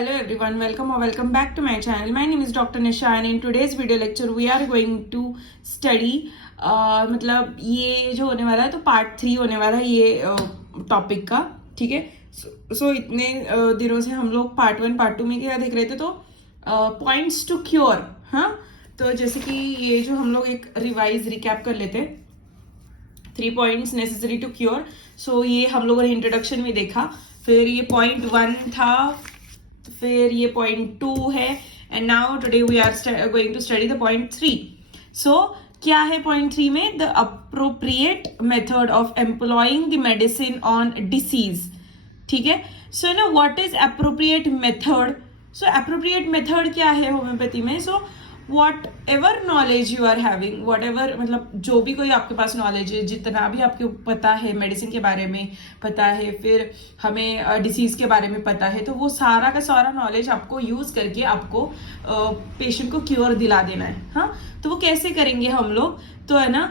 Hello everyone, welcome or welcome back to my channel. My name is Dr. Nisha and in today's video lecture we are going to study मतलब ये जो होने वाला है तो part 3 होने वाला है ये टॉपिक का, ठीक है. सो इतने दिनों से हम लोग पार्ट 1 पार्ट 2 में क्या देख रहे थे, तो पॉइंट्स टू क्योर. हाँ, तो जैसे कि ये जो हम लोग एक रिवाइज रिकैप कर लेते हैं, 3 पॉइंट्स नेसेसरी टू क्योर. सो ये हम लोगों ने इंट्रोडक्शन में देखा, फिर ये पॉइंट 1 था, फिर ये पॉइंट 2 है, and now today we are going to study the point 3. So क्या है पॉइंट 3 में? The appropriate method of employing the medicine on disease. ठीक है. सो ना what is appropriate method? So appropriate method क्या है होम्योपैथी में? So whatever knowledge you are having, whatever मतलब जो भी कोई आपके पास नॉलेज है, जितना भी आपको पता है मेडिसिन के बारे में पता है, फिर हमें डिसीज के बारे में पता है, तो वो सारा का सारा नॉलेज आपको यूज करके आपको पेशेंट को क्योर दिला देना है. हाँ, तो वो कैसे करेंगे हम लोग? तो है ना,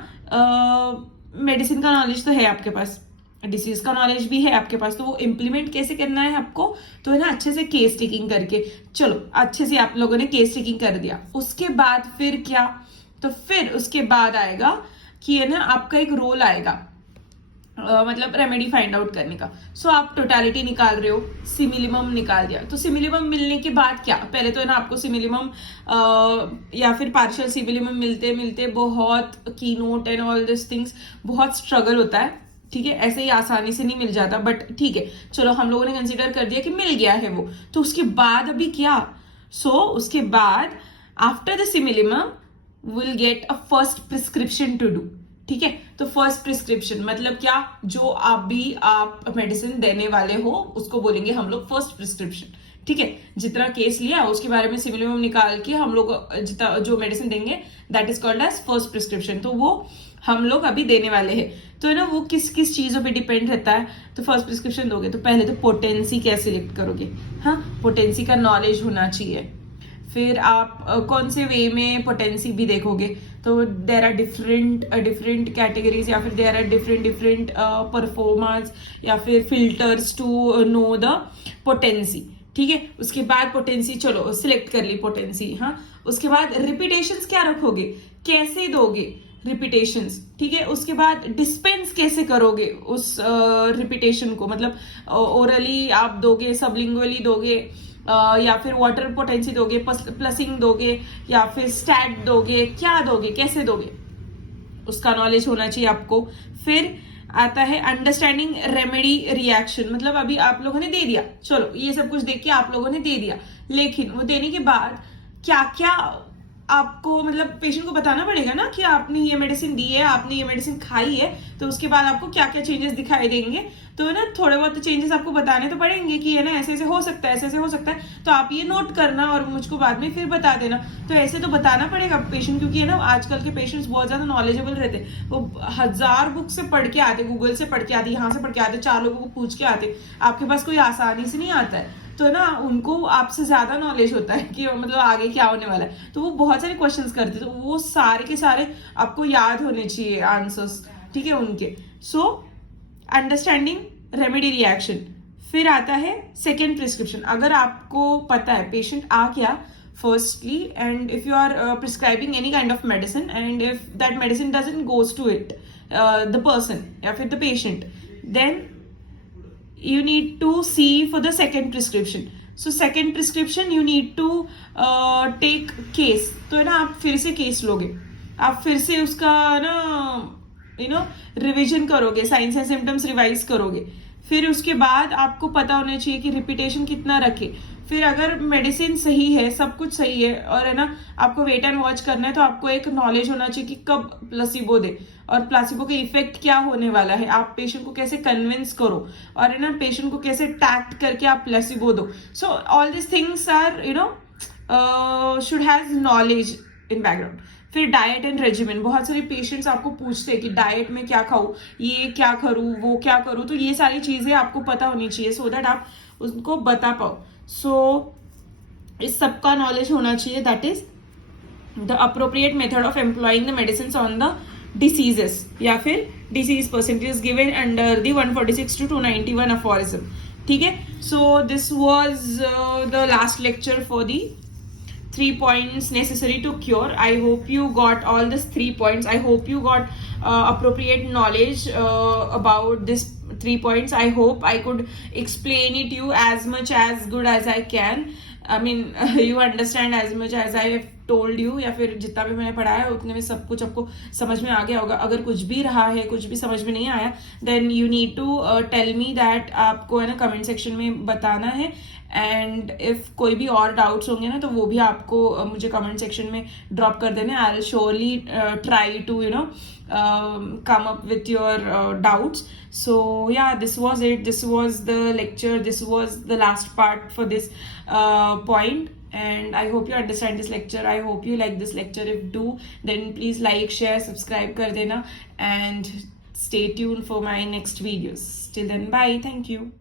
मेडिसिन का नॉलेज तो है आपके पास, डिसीज का नॉलेज भी है आपके पास, तो वो इम्प्लीमेंट कैसे करना है आपको? तो है ना, अच्छे से केस टेकिंग करके. चलो अच्छे से आप लोगों ने केस टेकिंग कर दिया, उसके बाद फिर क्या? तो फिर उसके बाद आएगा कि है ना आपका एक रोल आएगा, मतलब रेमेडी फाइंड आउट करने का. सो आप टोटलिटी निकाल रहे हो, सिमिलिमम निकाल दिया, तो सिमिलिमम मिलने के बाद क्या? पहले तो है ना आपको सिमिलिमम या फिर पार्शियल सिमिलिमम मिलते मिलते बहुत की note and all this things बहुत स्ट्रगल होता है. ठीक है, ऐसे ही आसानी से नहीं मिल जाता, बट ठीक है, चलो हम लोगों ने कंसीडर कर दिया कि मिल गया है वो. तो उसके बाद अभी क्या? सो उसके बाद after the similimum will get a first prescription to do. ठीक है, तो फर्स्ट प्रिस्क्रिप्शन मतलब क्या? जो आप मेडिसिन देने वाले हो उसको बोलेंगे हम लोग फर्स्ट प्रिस्क्रिप्शन. ठीक है, जितना केस लिया उसके बारे में सिमिलिमम निकाल के हम लोग जितना जो मेडिसिन देंगे that is called as first prescription. तो वो हम लोग अभी देने वाले हैं. तो है ना, वो किस किस चीजों पे डिपेंड रहता है. तो फर्स्ट प्रिस्क्रिप्शन दोगे तो पहले तो पोटेंसी कैसे सिलेक्ट करोगे? हाँ, पोटेंसी का नॉलेज होना चाहिए. फिर आप कौन से वे में पोटेंसी भी देखोगे, तो देर आर डिफरेंट कैटेगरीज, या फिर देर आर डिफरेंट परफॉर्मेंस या फिर filters to know the potency. ठीक है, उसके बाद पोटेंसी चलो सिलेक्ट कर ली पोटेंसी. हाँ, उसके बाद रिपीटेशंस क्या रखोगे, कैसे दोगे रिपीटेशंस. ठीक है, उसके बाद डिस्पेंस कैसे करोगे उस रिपीटेशन को, मतलब ओरली आप दोगे, सबलिंगुअली दोगे, या फिर वाटर पोटेंसी दोगे, प्लसिंग दोगे, या फिर स्टैट दोगे, क्या दोगे, कैसे दोगे, उसका नॉलेज होना चाहिए आपको. फिर आता है अंडरस्टैंडिंग रेमेडी रिएक्शन, मतलब अभी आप लोगों ने दे दिया, चलो ये सब कुछ देख के आप लोगों ने दे दिया, लेकिन वो देने के बाद क्या क्या आपको मतलब पेशेंट को बताना पड़ेगा ना कि आपने ये मेडिसिन दी है, आपने ये मेडिसिन खाई है, तो उसके बाद आपको क्या क्या चेंजेस दिखाई देंगे. तो है ना, थोड़े बहुत चेंजेस आपको बताने तो पड़ेंगे कि है ना ऐसे ऐसे हो सकता है, ऐसे ऐसे हो सकता है, तो आप ये नोट करना और मुझको बाद में फिर बता देना. तो ऐसे तो बताना पड़ेगा पेशेंट, क्योंकि है ना आजकल के पेशेंट्स बहुत ज्यादा नॉलेजेबल रहते, वो 1000 बुक से पढ़ के आते, गूगल से पढ़ के आते, यहाँ से पढ़ के आते, 4 लोगों को पूछ के आते. आपके पास कोई आसानी से नहीं आता है, तो है ना उनको आपसे ज्यादा नॉलेज होता है कि मतलब आगे क्या होने वाला है, तो वो बहुत सारे क्वेश्चंस करते हैं, तो वो सारे के सारे आपको याद होने चाहिए आंसर्स. ठीक है, उनके. So understanding remedy reaction. फिर आता है सेकेंड प्रिस्क्रिप्शन. अगर आपको पता है पेशेंट आ गया firstly, and if you are prescribing any kind of medicine, and if that medicine doesn't goes to it the person या फिर the patient, then you need to see for the second prescription. So second prescription you need to take case. तो है ना, आप फिर से case लोगे, आप फिर से उसका ना रिविजन करोगे, साइंस एंड सिम्टम्स रिवाइज करोगे. फिर उसके बाद आपको पता होना चाहिए कि रिपीटेशन कितना रखे. फिर अगर मेडिसिन सही है, सब कुछ सही है, और है ना आपको वेट एंड वॉच करना है, तो आपको एक नॉलेज होना चाहिए कि कब प्लेसिबो दे और प्लेसिबो के इफेक्ट क्या होने वाला है. आप पेशेंट को कैसे कन्विंस करो, और है ना पेशेंट को कैसे टैक्ट करके आप प्लेसिबो दो. So all this things are should have knowledge in background. फिर डाइट एंड रेजिमेंट. बहुत सारे पेशेंट्स आपको पूछते हैं कि डाइट में क्या खाऊं, ये क्या करूं, वो क्या करूं, तो ये सारी चीजें आपको पता होनी चाहिए, सो दैट आप उनको बता पाओ. सो इस सबका नॉलेज होना चाहिए. That is the appropriate method of employing the medicine on the diseases, या फिर disease percentage given under the 146 to 291 aphorism. ठीक है. So this was the last lecture for the 3 points necessary to cure. I hope you got all these 3 points. I hope you got appropriate knowledge about this 3 points. I hope I could explain it to you as much as good as I can. I mean, you understand as much as I have told you, या फिर जितना भी मैंने पढ़ाया है उतने में सब कुछ आपको समझ में आ गया होगा. अगर कुछ भी रहा है, कुछ भी समझ में नहीं आया, then you need to tell me that. आपको है ना कमेंट सेक्शन में बताना है. एंड इफ कोई भी और डाउट्स होंगे ना तो वो भी आपको मुझे कमेंट सेक्शन में ड्रॉप कर देना. I will surely try to you know come up with your doubts. So yeah, this was it. This was the lecture. This was the last part for this point. And I hope you understand this lecture. I hope you like this lecture. If do, then please like, share, subscribe kar dena, and stay tuned for my next videos. Till then, bye. Thank you.